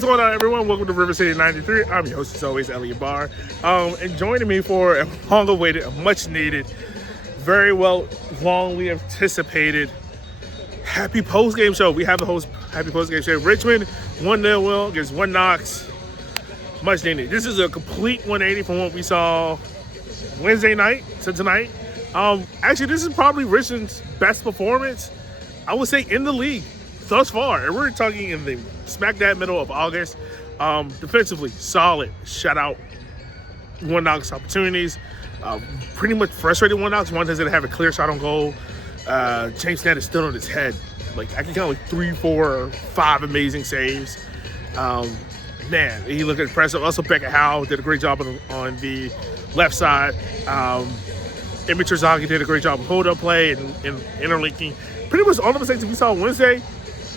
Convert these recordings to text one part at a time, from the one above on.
What's going on, everyone? Welcome to River City 93. I'm your host, as always, Elliot Barr. And joining me for a long-awaited, a much-needed, very longly anticipated happy post-game show. We have the host happy post-game show. Richmond 1-0 win against One Knox. Much needed. This is a complete 180 from what we saw Wednesday night to tonight. Actually, this is probably Richmond's best performance, I would say, in the league thus far. And we're talking in the smack dab middle of August. Defensively, solid. Shut out One Knox opportunities. Pretty much frustrated One Knox. One doesn't have a clear shot on goal. James Nett is still on his head. Like, I can count like 3, 4, 5 amazing saves. Man, he looked impressive. Also, Becca Howe did a great job on the left side. Emmett Terzaghi did a great job of hold-up play and interlinking. Pretty much all the mistakes that we saw Wednesday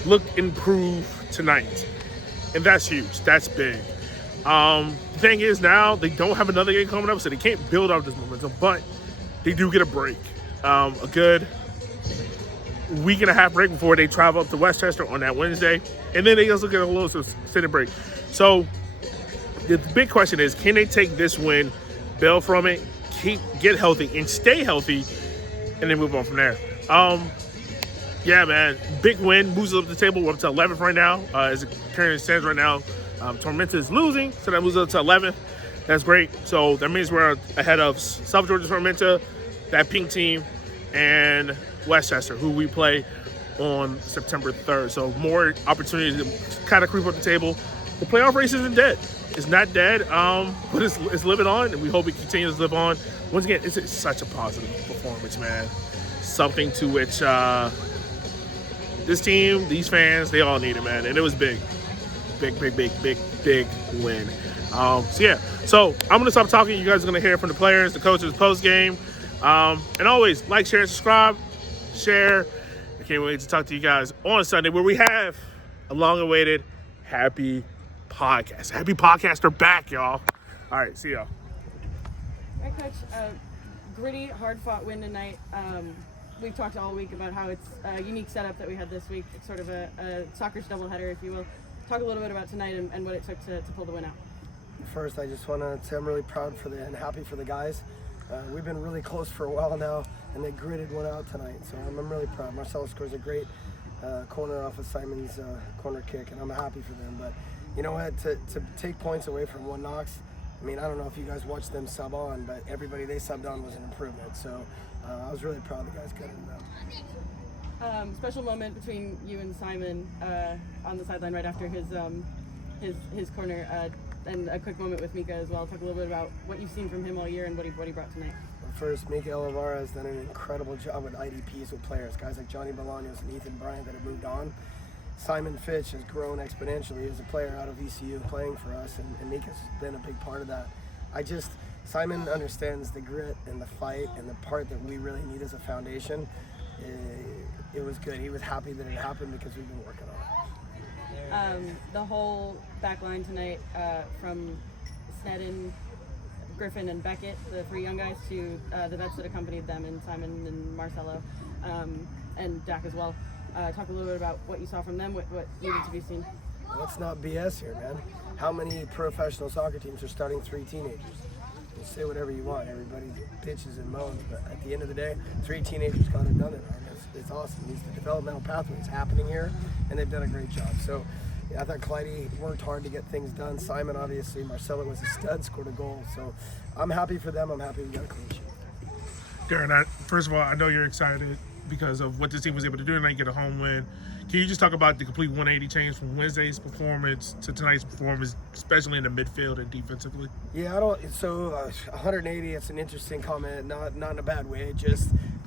look improved tonight. And that's huge. That's big. The thing is now they don't have another game coming up, so they can't build up this momentum, but they do get a break. A good week and a half break before they travel up to Westchester on that Wednesday. And then they also get a little extended break. So the big question is, can they take this win, build from it, get healthy, and stay healthy, and then move on from there? Yeah, man, big win, moves up the table. We're up to 11th right now. As it currently stands right now, Tormenta is losing, so that moves up to 11th. That's great. So that means we're ahead of South Georgia Tormenta, that pink team, and Westchester, who we play on September 3rd. So more opportunity to kind of creep up the table. The playoff race isn't dead. It's not dead, but it's living on, and we hope it continues to live on. Once again, it's such a positive performance, man. Something to which this team, these fans, they all need it, man. And it was big. Big win. So I'm going to stop talking. You guys are going to hear from the players, the coaches, post-game. And always, like, share, and subscribe. Share. I can't wait to talk to you guys on Sunday, where we have a long-awaited happy podcast. Happy podcaster back, y'all. All right, see y'all. All right, Coach. Gritty, hard-fought win tonight. We've talked all week about how it's a unique setup that we had this week. It's sort of a soccer's doubleheader, if you will. Talk a little bit about tonight and what it took to pull the win out. First, I just want to say I'm really proud and happy for the guys. We've been really close for a while now, and they gritted one out tonight. So I'm really proud. Marcelo scores a great corner off of Simon's corner kick, and I'm happy for them. But you know what? To take points away from One Knox, I mean, I don't know if you guys watched them sub on, but everybody they subbed on was an improvement. So I was really proud of the guys getting them. Special moment between you and Simon on the sideline right after his corner, and a quick moment with Mika as well. Talk a little bit about what you've seen from him all year and what he brought tonight. First, Mika Olivar has done an incredible job with IDPs with players, guys like Johnny Bolaños and Ethan Bryant that have moved on. Simon Fitch has grown exponentially as a player out of ECU playing for us, and Mika's been a big part of that. Simon understands the grit and the fight and the part that we really need as a foundation. It was good. He was happy that it happened because we've been working on it. The whole back line tonight, from Sneddon, Griffin, and Beckett, the 3 young guys, to the vets that accompanied them, and Simon and Marcelo, and Dak as well. Talk a little bit about what you saw from them, what needed to be seen. Let's not BS here, man. How many professional soccer teams are starting 3 teenagers? You say whatever you want. Everybody bitches and moans, but at the end of the day, 3 teenagers got it done. It's awesome. These developmental pathways happening here, and they've done a great job. So yeah, I thought Clyde worked hard to get things done. Simon, obviously, Marcelo was a stud, scored a goal. So I'm happy for them. I'm happy we got a clean sheet. Darren, first of all, I know you're excited because of what this team was able to do tonight, get a home win. Can you just talk about the complete 180 change from Wednesday's performance to tonight's performance, especially in the midfield and defensively? Yeah, 180, it's an interesting comment, not in a bad way.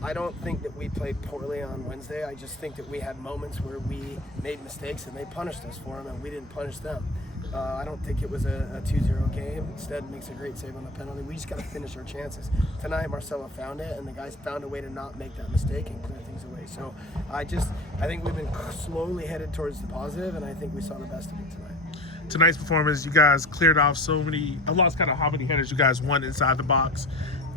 I don't think that we played poorly on Wednesday. I just think that we had moments where we made mistakes and they punished us for them and we didn't punish them. I don't think it was a 2-0 game. Instead, makes a great save on the penalty. We just got to finish our chances. Tonight, Marcelo found it, and the guys found a way to not make that mistake and clear things away. So I think we've been slowly headed towards the positive, and I think we saw the best of it tonight. Tonight's performance, you guys cleared off so many. I lost kind of how many headers you guys won inside the box.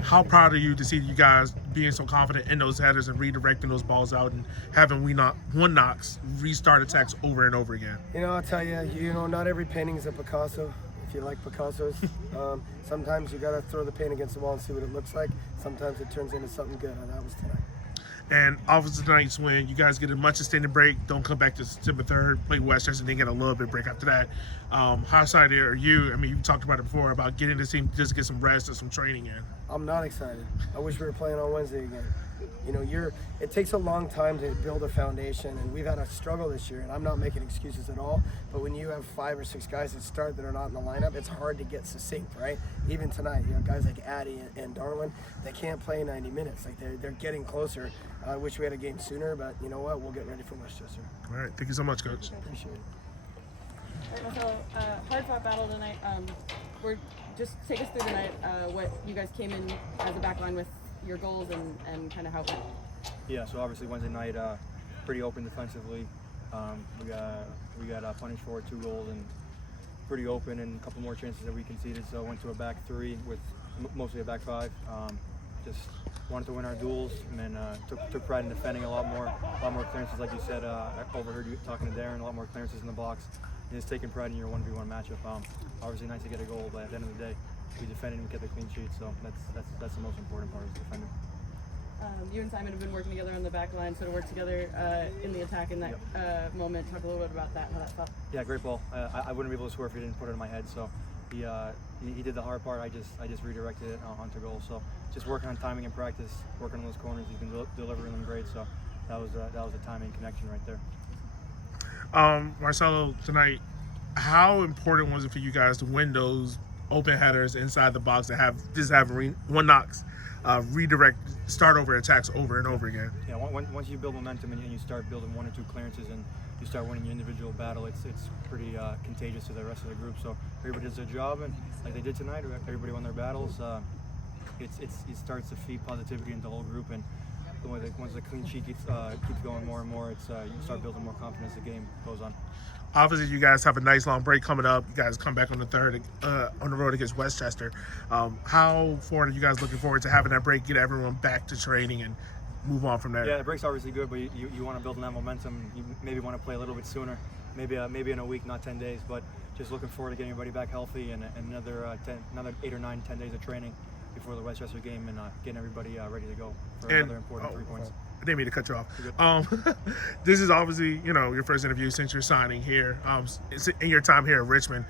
how proud are you to see you guys being so confident in those headers and redirecting those balls out and having One Knox restart attacks over and over again? I'll tell you, not every painting is a Picasso. If you like Picassos, sometimes you got to throw the paint against the wall and see what it looks like. Sometimes it turns into something good, and that was tonight. And obviously tonight's win, you guys get a much extended break. Don't come back to September 3rd, play Westchester, and then get a little bit break after that. How excited are you? I mean, you talked about it before, about getting this team just to get some rest and some training in. I'm not excited. I wish we were playing on Wednesday again. It takes a long time to build a foundation, and we've had a struggle this year, and I'm not making excuses at all, but when you have 5 or 6 guys that start that are not in the lineup, it's hard to get succinct, right? Even tonight, guys like Addy and Darwin, they can't play 90 minutes. Like, they're getting closer. I wish we had a game sooner, but you know what? We'll get ready for Westchester. All right. Thank you so much, Coach. Appreciate it. All right, Marcelo, hard-fought battle tonight. Just take us through tonight, what you guys came in as a back line with your goals and kind of how it went. Yeah, so obviously Wednesday night, pretty open defensively. We got punished for 2 goals and pretty open, and a couple more chances that we conceded. So went to a back 3 with mostly a back 5. Just wanted to win our duels, and then took pride in defending a lot more clearances, like you said. I overheard you talking to Darren, a lot more clearances in the box. And just taking pride in your 1v1 matchup. Obviously nice to get a goal, but at the end of the day, we defended and we kept the clean sheet. So that's the most important part, is defending. You and Simon have been working together on the back line, sort of worked together in the attack in that moment. Talk a little bit about that, how that felt. Yeah, great ball. I wouldn't be able to score if he didn't put it in my head. So he did the hard part. I just redirected it onto goal. So just working on timing in practice, working on those corners. He's been delivering them great. So that was a timing connection right there. Marcelo, tonight, how important was it for you guys to win those open headers inside the box and have One Knox redirect, start over attacks over and over again? Yeah, once you build momentum and you start building 1 or 2 clearances and you start winning your individual battle, it's pretty contagious to the rest of the group. So everybody does their job, and like they did tonight, everybody won their battles. It starts to feed positivity into the whole group, and once the clean sheet keeps going more and more, you start building more confidence as the game goes on. Obviously, you guys have a nice long break coming up. You guys come back on the 3rd on the road against Westchester. How forward are you guys looking forward to having that break, get everyone back to training, and move on from there? Yeah, the break's obviously good, but you want to build on that momentum. You maybe want to play a little bit sooner, maybe in a week, not 10 days. But just looking forward to getting everybody back healthy and another 8 or 9, 10 days of training before the Westchester game, and getting everybody ready to go for another important 3 points. I didn't mean to cut you off. This is obviously, your first interview since you're signing here. In your time here at Richmond,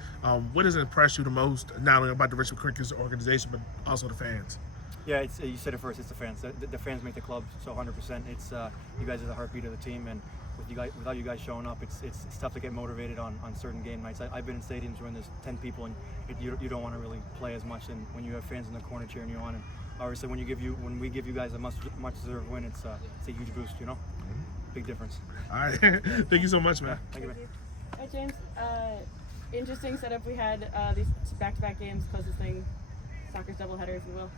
what has impressed you the most, not only about the Richmond Crickets organization, but also the fans? Yeah, you said it first. It's the fans. The fans make the club, so 100%. It's you guys are the heartbeat of the team, and without you guys showing up, it's tough to get motivated on certain game nights. I've been in stadiums when there's 10 people and you don't want to really play as much, and when you have fans in the corner cheering you on, and obviously when we give you guys a much deserved win, it's a huge boost. Big difference. All right, thank you so much, man. Thank you, man. All right, James. Interesting setup. We had these back-to-back games, closest thing, soccer's doubleheader, if you will.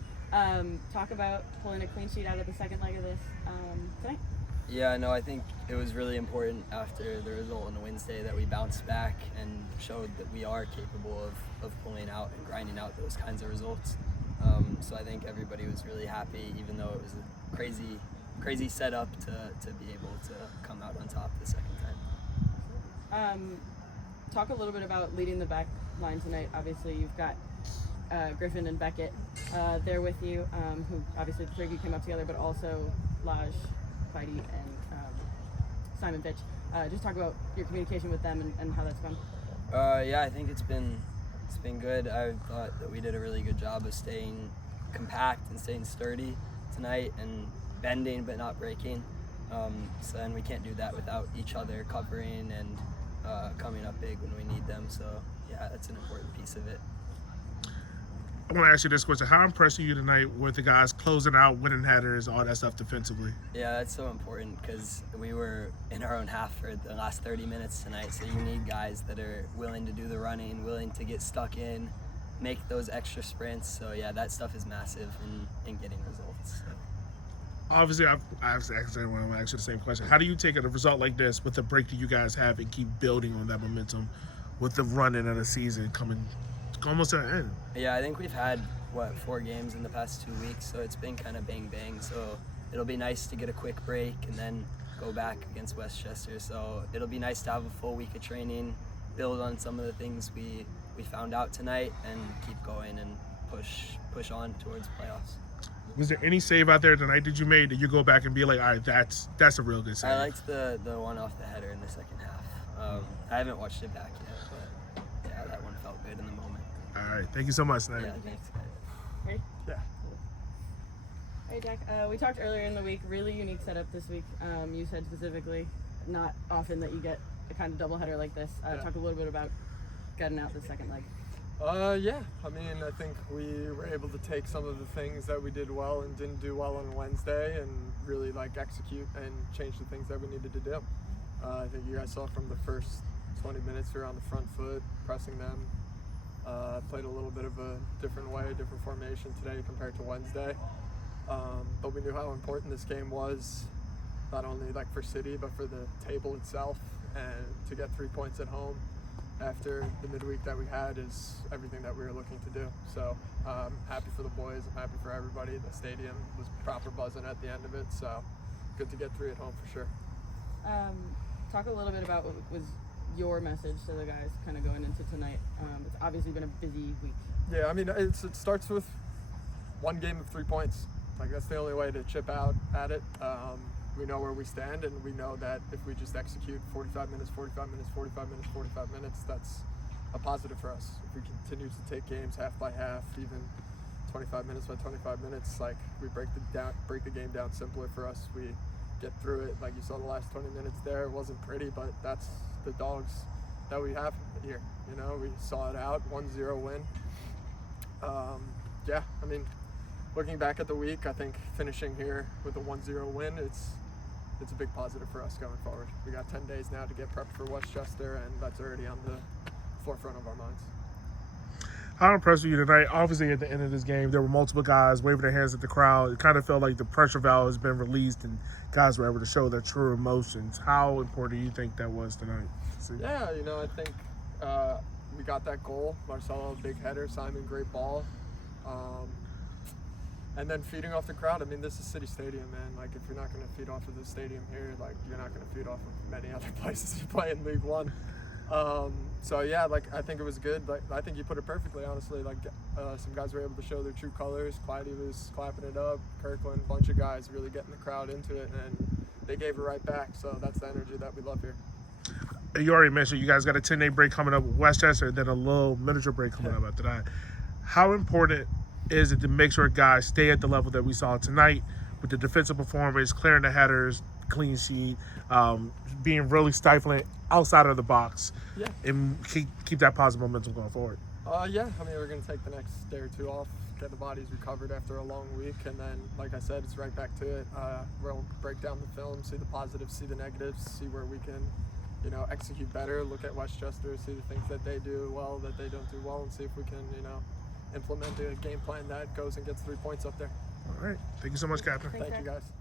Talk about pulling a clean sheet out of the second leg of this tonight. Yeah, no, I think it was really important after the result on Wednesday that we bounced back and showed that we are capable of pulling out and grinding out those kinds of results. So I think everybody was really happy, even though it was a crazy setup to be able to come out on top the second time. Talk a little bit about leading the back line tonight. Obviously, you've got Griffin and Beckett there with you, who obviously the 3 of you came up together, but also Laj, Feidi, and Simon Fitch. Just talk about your communication with them and how that's gone. Yeah, I think it's been good. I thought that we did a really good job of staying compact and staying sturdy tonight and bending but not breaking. So then we can't do that without each other covering and coming up big when we need them. So yeah, that's an important piece of it. I want to ask you this question. How impressed are you tonight with the guys closing out, winning headers, all that stuff defensively? Yeah, that's so important because we were in our own half for the last 30 minutes tonight. So you need guys that are willing to do the running, willing to get stuck in, make those extra sprints. So yeah, that stuff is massive in getting results. So. Obviously, I asked everyone, I'm going to ask you the same question. How do you take a result like this with the break that you guys have and keep building on that momentum with the running of the season coming almost to an end? Yeah, I think we've had 4 games in the past 2 weeks, so it's been kind of bang bang. So it'll be nice to get a quick break and then go back against Westchester. So it'll be nice to have a full week of training, build on some of the things we found out tonight, and keep going and push on towards playoffs. Was there any save out there tonight that you made that you go back and be like, all right, that's a real good save? I liked the one off the header in the second half. I haven't watched it back yet, but yeah, that one felt good in the moment. All right, thank you so much, Nate. Yeah, thanks, guys. Ready? Yeah. Hey, Jack. We talked earlier in the week. Really unique setup this week. You said specifically, not often that you get a kind of doubleheader like this. Talk a little bit about getting out the second leg. Yeah, I mean, I think we were able to take some of the things that we did well and didn't do well on Wednesday and really execute and change the things that we needed to do. I think you guys saw from the first 20 minutes we were on the front foot, pressing them. Played a little bit of a different way, different formation today compared to Wednesday. But we knew how important this game was, not only for City, but for the table itself, and to get 3 points at home after the midweek that we had is everything that we were looking to do. So I'm happy for the boys, I'm happy for everybody. The stadium was proper buzzing at the end of it, so good to get 3 at home for sure. Talk a little bit about what was your message to the guys kind of going into tonight. It's obviously been a busy week. Yeah, I mean, it starts with one game of 3 points. That's the only way to chip out at it. We know where we stand, and we know that if we just execute 45 minutes, 45 minutes, 45 minutes, 45 minutes, that's a positive for us. If we continue to take games half by half, even 25 minutes by 25 minutes, we break the game down simpler for us. We get through it. Like you saw the last 20 minutes there, it wasn't pretty, but that's the dogs that we have here. We saw it out, 1-0 win. Yeah, I mean, looking back at the week, I think finishing here with a 1-0 win, it's a big positive for us going forward. We got 10 days now to get prepped for Westchester, and that's already on the forefront of our minds. How impressed were you tonight? Obviously, at the end of this game, there were multiple guys waving their hands at the crowd. It kind of felt like the pressure valve has been released and guys were able to show their true emotions. How important do you think that was tonight? Yeah, I think we got that goal. Marcelo, big header. Simon, great ball. And then feeding off the crowd. I mean, this is City Stadium, man. If you're not going to feed off of the stadium here, you're not going to feed off of many other places you play in League One. So yeah, I think it was good. I think you put it perfectly, honestly. Some guys were able to show their true colors. Clyde was clapping it up. Kirkland, a bunch of guys really getting the crowd into it, and they gave it right back. So that's the energy that we love here. You already mentioned you guys got a 10-day break coming up with Westchester, and then a little miniature break coming up after that. How important is it to make sure guys stay at the level that we saw tonight with the defensive performance, clearing the headers, clean sheet, being really stifling outside of the box, and keep that positive momentum going forward? Yeah, I mean, we're going to take the next day or two off, get the bodies recovered after a long week, and then, like I said, it's right back to it. We'll break down the film, see the positives, see the negatives, see where we can, execute better, look at Westchester, see the things that they do well, that they don't do well, and see if we can, implement a game plan that goes and gets 3 points up there. All right. Thank you so much, Captain. Thanks, Thank you, Jack. guys.